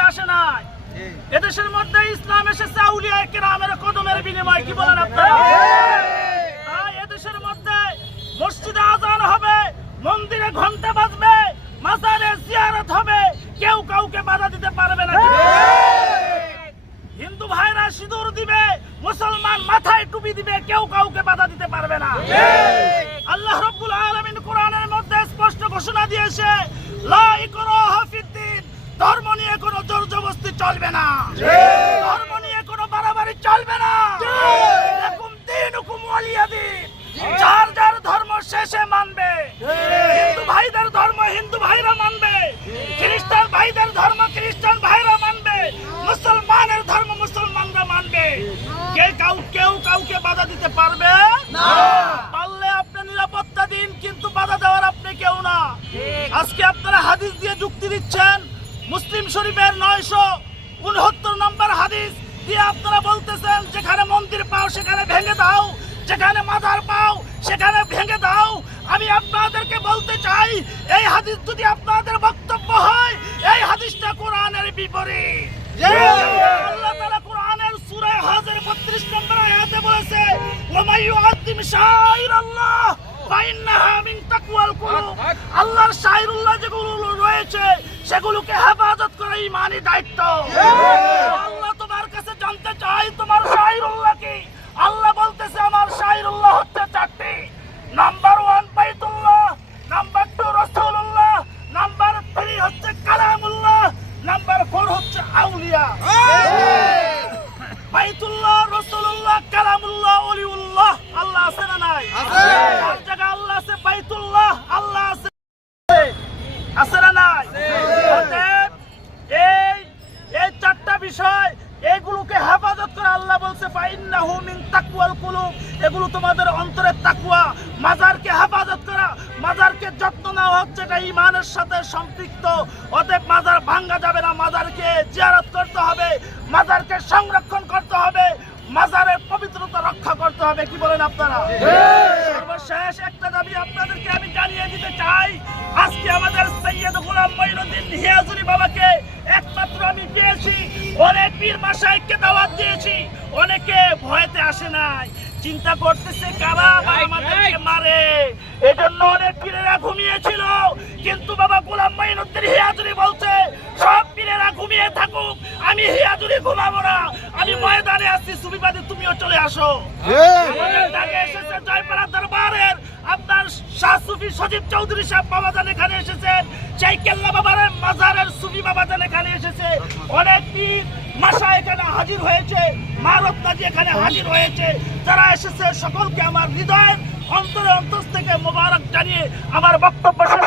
দেশে আসে নাই। এদেশের মধ্যে ইসলাম এসেছে আউলিয়া কেরামের কদমের বিনিময় কি বলেন আপনারা? তাই এদেশের মধ্যে মসজিদে আজান হবে মন্দিরে ঘণ্টা বাজবে মাজারে জিয়ারত হবে কেউ কাউকে বাধা দিতে পারবে না হিন্দু ভাইরা সিঁদুর দিবে মুসলমান মাথায় টুপি দিবে কেউ কাউকে বাধা দিতে পারবে না। আল্লাহ রব্বুল আলমিন কোরআনের মধ্যে স্পষ্ট ঘোষণা দিয়েছে জোর জবরদস্তি চলবে না। ধর্ম নিয়ে কোনো বাড়াবাড়ি চলবে না। লাকুম দীনুকুম ওয়ালিয়া দিন। যার যার ধর্ম শেষে মানবে। হিন্দু ভাইদের ধর্ম হিন্দু ভাইরা মানবে। খ্রিস্টান ভাইদের ধর্ম খ্রিস্টান ভাইরা মানবে। মুসলমানের ধর্ম মুসলমানরা মানবে। কে কাউ কেউ কাউকে বাধা দিতে পারবে? না। পারলে আপনি নিরাপত্তা দিন কিন্তু বাধা দেওয়ার আপনি কেউ না। আজকে আপনারা হাদিস দিয়ে যুক্তি দিচ্ছেন মুসলিম শরীফের নয়শো উনহত্তর নম্বর হাদিস দিয়ে আপনারা বলতেছেন যেখানে মন্দির পাও সেখানে ভেঙে দাও যেখানে মাজার পাও সেখানে ভেঙে দাও। আমি আপনাদেরকে বলতে চাই এই হাদিস যদি আপনাদের বক্তব্য হয় এই হাদিসটা কোরআনের বিপরীত। আল্লাহ তাআলা কোরআনের সূরা হজের 32 নম্বর আয়াতে বলেছে ওয়া ইউআদ্দিম শাইরাল্লাহ ফাইন্নাহা মিন তাকওয়াল কুলুব। আল্লাহর শাইরুল্লাহ যেগুলো রয়েছে সেগুলোকে হেফাজত করা ইমানি দায়িত্ব আল্লাহ তোমার কাছে জানতে চাই তোমার শাইরুল্লাহ কি আল্লাহ বলতেছে আমার শাইরুল্লাহ হচ্ছে চারটি নাম্বার ওয়ান বাইতুল্লাহ নাম্বার টু রসুল্লাহ নাম্বার থ্রি হচ্ছে কালামুল্লাহ নাম্বার ফোর হচ্ছে আউলিয়া বাইতুল্লাহ রসুল্লাহ কালামুল্লাহ অলিউল্লাহ আল্লাহ আছে না নাই আর জায়গা আল্লাহ আছে বাইতুল্লাহ আল্লাহ আছে আছে না নাই অতএব এই এই চারটা বিষয় এগুলোকে হেফাজত করে আল্লাহ বলছে ফাইন্নাহু মিন এগুলো তোমাদের অন্তরের তাকওয়া। মাজারকে হেফাজত করা। মাজারকে যত্ন নেওয়া হচ্ছে, এটা ইমানের সাথে সম্পৃক্ত। অতএব মাজার ভাঙ্গা যাবে না। মাজারকে জিয়ারত করতে হবে। মাজারকে সংরক্ষণ করতে হবে। মাজারের পবিত্রতা রক্ষা করতে হবে। কি বলেন আপনারা? পীর মাসাইককে দাওয়াত দিয়েছি? অনেকে ভয়েতে আসে নাই। চিন্তা করতেছে কারা আমাদেরকে মারে। এজন্য অনেক পীরেরা ঘুমিয়েছিল। কিন্তু বাবা গোলাম মঈনুদ্দিন হিয়াজুরি বলছে সব পীরেরা ঘুমিয়ে থাকুক আমি হিয়াজুরি ঘুমাবো না। আমি ময়দানে আসছি সুবিবাদী তুমিও চলে আসো। আমাদের ডাকে এসেছে জয়পাড়া দরবারের আপনার সুফি সজীব চৌধুরী সাহেব বাবাজান এখানে এসেছেন। বাবার মাজারের সুফি বাবাজান এখানে এসেছে। অনেক পীর মাসা এখানে হাজির হয়েছে। মারত নাজি এখানে হাজির হয়েছে। যারা এসেছে, সকলকে আমার হৃদয়ের অন্তরে অন্তর থেকে মোবারক জানিয়ে আমার বক্তব্য শেষ